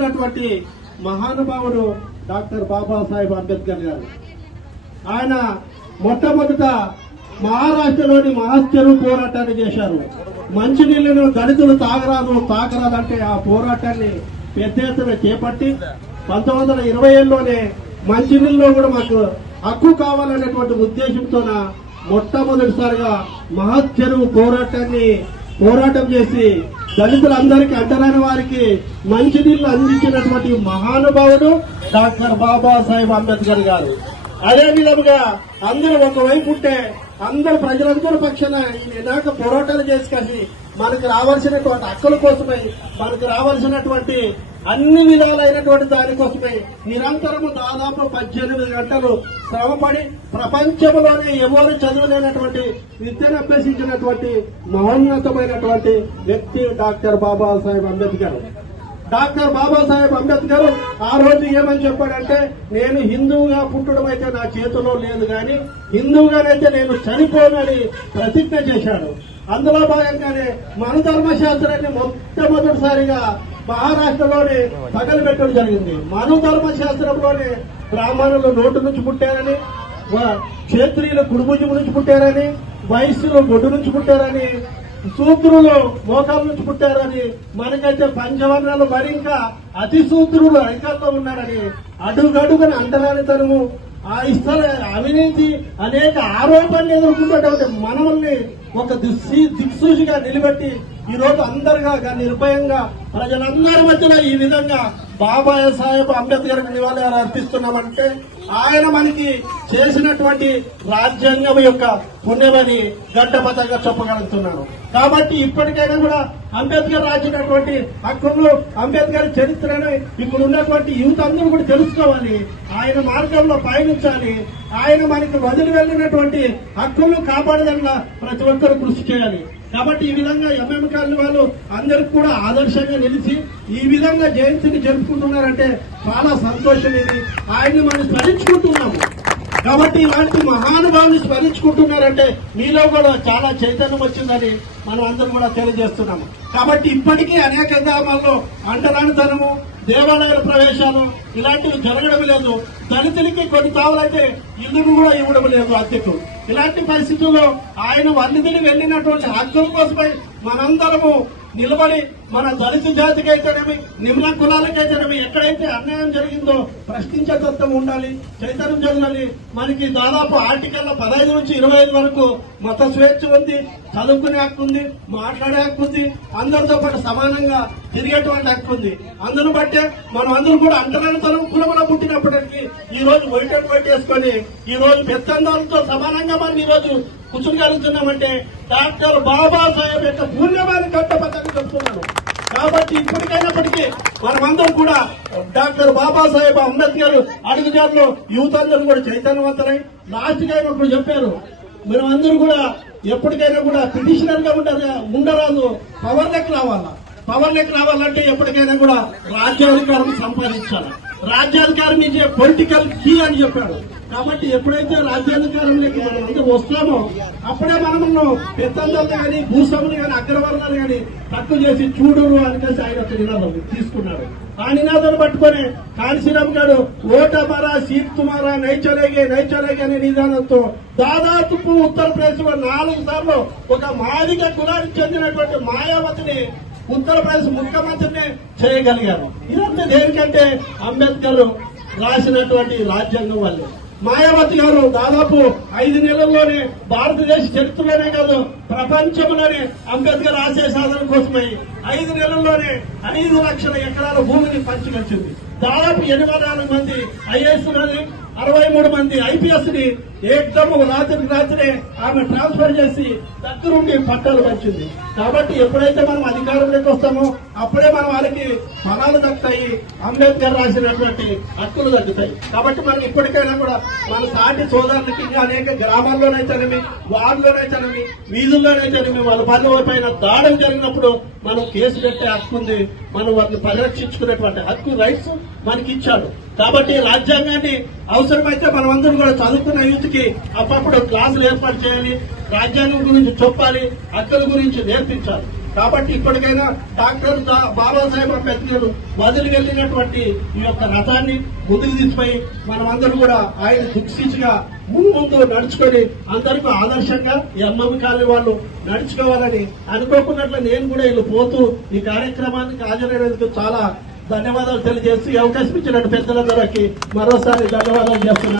అందించినటువంటి మహానుభావుడు డాక్టర్ బాబాసాహెబ్ అంబేద్కర్ గారు. ఆయన మొట్టమొదట మహారాష్ట్రలోని మహాచెరువు పోరాటాన్ని చేశారు. మంచినీళ్లను దళితులు తాగరాదంటే ఆ పోరాటాన్ని పెద్ద ఎత్తున చేపట్టి 1927లోనే మంచినీళ్ళలో కూడా మాకు హక్కు కావాలనేటువంటి ఉద్దేశంతో మొట్టమొదటిసారిగా మహాచెరువు పోరాటం చేసి దళితులందరికీ అంటరాని వారికి మంచినీళ్లు అందించినటువంటి మహానుభావుడు డాక్టర్ బాబాసాహెబ్ అంబేద్కర్ గారు. అదే విధంగా అందరూ ఒకవైపు ఉంటే అందరు ప్రజలందరూ పక్షాన ఈయన పోరాటాలు చేసుకొని మనకు రావాల్సినటువంటి హక్కుల కోసమై మనకు రావాల్సినటువంటి అన్ని విధాలైనటువంటి దానికోసమై నిరంతరము దాదాపు 18 గంటలు శ్రమపడి ప్రపంచంలోనే ఎవరు చదువులేనటువంటి విద్యను అభ్యసించినటువంటి మహోన్నతమైనటువంటి వ్యక్తి డాక్టర్ బాబాసాహెబ్ అంబేద్కర్. డాక్టర్ బాబాసాహెబ్ అంబేద్కర్ ఆ రోజు ఏమని చెప్పాడంటే, నేను హిందువుగా పుట్టడం అయితే నా చేతిలో లేదు కానీ హిందువుగానైతే నేను చనిపోనని ప్రతిజ్ఞ చేశాడు. అందులో భాగంగానే మన ధర్మశాస్త్రాన్ని మొట్టమొదటిసారిగా మహారాష్ట్రలోనే తగలబెట్టడం జరిగింది. మను ధర్మశాస్త్రంలోనే బ్రాహ్మణులు నోటు నుంచి పుట్టారని, క్షేత్రీయులు కుడుభుజం నుంచి పుట్టారని, వైశ్యులు గొడ్డు నుంచి పుట్టారని, శూద్రులు మోకాల నుంచి పుట్టారని, మనకైతే పంచవర్ణాలు మరి ఇంకా అతి శూద్రులు అధికారంలో ఉన్నారని అడుగడుగున అంటరానితనము ఆ ఇస్తాల అవినీతి అనేక ఆరోపణలు ఎదుర్కొన్నటువంటి మనల్ని ఒక దిక్సూచిగా నిలబెట్టి ఈ రోజు అందరుగా నిర్భయంగా ప్రజలందరి మధ్యలో ఈ విధంగా బాబాసాహెబ్ అంబేద్కర్ నివాళి అర్పిస్తున్నామంటే ఆయన మనకి చేసినటువంటి రాజ్యాంగం యొక్క పుణ్యమని గడ్డపతంగా చెప్పగలుగుతున్నాను. కాబట్టి ఇప్పటికైనా కూడా అంబేద్కర్ రాసినటువంటి హక్కులు, అంబేద్కర్ చరిత్రను ఇప్పుడు ఉన్నటువంటి యూత్ అందరూ కూడా తెలుసుకోవాలి, ఆయన మార్గంలో పయనించాలి, ఆయన మనకి వదిలి వెళ్లినటువంటి హక్కులు కాపాడదన్న ప్రతి ఒక్కరూ కృషి చేయాలి. కాబట్టి ఈ విధంగా ఎంఎం కాలనీ వాళ్ళు అందరికి కూడా ఆదర్శంగా నిలిచి ఈ విధంగా జయంతిని జరుపుకుంటున్నారంటే చాలా సంతోషం. ఇది ఆయన్ని మనం స్మరించుకుంటున్నాము. కాబట్టి ఇలాంటి మహానుభావుని స్మరించుకుంటున్నారంటే మీలో కూడా చాలా చైతన్యం వచ్చిందని మనం అందరం కూడా తెలియజేస్తున్నాము. కాబట్టి ఇప్పటికీ అనేక గ్రామాల్లో అంటరానితనము, దేవాలయాల ప్రవేశాలు ఇలాంటివి జరగడం లేదు. దళితులకి కొన్ని తావులైతే ఇల్లును కూడా ఇవ్వడం లేదు అద్దెకు. ఇలాంటి పరిస్థితుల్లో ఆయన వన్నిదిని వెళ్లినటువంటి హక్కుల కోసమై మనందరము నిలబడి మన దళిత జాతికైతేనేమి, నిమ్న కులాలకైతేనేమి ఎక్కడైతే అన్యాయం జరిగిందో ప్రశ్నించే తత్వం ఉండాలి, చైతన్యం జరగాలి. మనకి దాదాపు ఆర్టికల్లో 15 నుంచి 25 వరకు మత స్వేచ్ఛ ఉంది, చదువుకునే హక్కు ఉంది, మాట్లాడే హక్కు ఉంది, అందరితో పాటు సమానంగా తిరిగేటువంటి హక్కు ఉంది. అందును బట్టే మనం అందరూ కూడా అంటరానితనం కులంలో పుట్టినప్పటికీ ఈ రోజు వైట్ వేసుకొని ఈ రోజు పెద్దందాలతో సమానంగా మనం ఈ రోజు కూర్చునగలుగుతున్నామంటే డాక్టర్ బాబాసాహెబ్ యొక్క పుణ్యమాన్ని కట్టబద్దని చెప్తున్నాను. కాబట్టి ఇప్పటికైనప్పటికీ మనమందరం కూడా డాక్టర్ బాబాసాహెబ్ అంబేద్కర్ అడుగుజాడలో యూత్ అందరూ కూడా చైతన్యవంతులై లాస్ట్ గా ఇప్పుడు చెప్పారు, మనమందరూ కూడా ఎప్పటికైనా కూడా పిటిషనర్ గా ఉండరాదు, పవర్లోకి రావాలా. పవర్లోకి రావాలంటే ఎప్పటికైనా కూడా రాజ్యాధికారం సంపాదించాలి. రాజ్యాధికారం ఇచ్చే పొలిటికల్ కీ అని చెప్పాడు. కాబట్టి ఎప్పుడైతే రాజ్యాధికారంలోకి మనం అందరూ వస్తామో అప్పుడే మనము పెద్దందరూ కానీ భూస్వాములు కానీ అగ్రవర్ణాలు కానీ తక్కువ చేసి చూడరు అనేసి ఆయన ఒక నినాదం తీసుకున్నాడు. ఆ నినాదాన్ని పట్టుకొని కాళీశ్రీరామ్ గారు ఓట మారా సీట్ తుమారా నైచలేగే అనే నినాదంతో దాదాపు ఉత్తరప్రదేశ్ లో 4 సార్లు ఒక మాదిగ కులానికి చెందినటువంటి మాయావతిని ఉత్తరప్రదేశ్ ముఖ్యమంత్రిని చేయగలిగారు. ఇదంతా దేనికంటే అంబేద్కర్ రాసినటువంటి రాజ్యాంగం వల్లే. మాయావతి గారు దాదాపు 5 నెలల్లోనే భారతదేశ చరిత్రలోనే కాదు ప్రపంచంలోనే అంబేద్కర్ ఆశయ సాధన కోసమై 5 నెలల్లోనే 5 లక్షల ఎకరాల భూమిని పంచినచ్చింది. దాదాపు 84 మంది ఐఏఎస్ 63 మంది ఐపీఎస్ ని ఏకదమ్ రాత్రే ఆమె ట్రాన్స్ఫర్ చేసి దగ్గరుండి పట్టాలు పంచింది. కాబట్టి ఎప్పుడైతే మనం అధికారంలోకి వస్తామో అప్పుడే మనం వారికి ఫలాలు దక్కుతాయి, అంబేద్కర్ రాసినటువంటి హక్కులు దక్కుతాయి. కాబట్టి మనం ఇప్పటికైనా కూడా మన సాటి సోదరులకి అనేక గ్రామాల్లోనైతేనేమి, వార్డులోనైతేనేమి, వీధుల్లోనైతేనేమి వాళ్ళ పనుల పైన దాడులు జరిగినప్పుడు మనం కేసు పెట్టే హక్కు ఉంది. మనం వారిని పరిరక్షించుకునేటువంటి హక్కు, రైట్స్ మనకి ఇచ్చాడు. కాబట్టి రాజ్యాంగాన్ని అవసరమైతే మనం అందరం కూడా చదువుకున్న యూత్ కి అప్పుడప్పుడు క్లాసులు ఏర్పాటు చేయాలి, రాజ్యాంగం గురించి చెప్పాలి, హక్కుల గురించి నేర్పించాలి. కాబట్టి ఇప్పటికైనా డాక్టర్ బాబాసాహెబ్ అంబేద్కర్ వదిలి వెళ్ళినటువంటి ఈ యొక్క రథాన్ని ముందుకు తీసుకుపోయి మనమందరూ కూడా ఆయన దిక్సూచిగా ముందు నడుచుకొని అందరికీ ఆదర్శంగా ఈ అమ్మమ్మ కాలనీ వాళ్ళు నడుచుకోవాలని అనుకోకున్నట్లు నేను కూడా వీళ్ళు పోతూ ఈ కార్యక్రమానికి హాజరైనందుకు చాలా ధన్యవాదాలు తెలియజేస్తూ ఈ అవకాశం ఇచ్చినట్టు పెద్దలందరికీ మరోసారి ధన్యవాదాలు చేస్తున్నాను.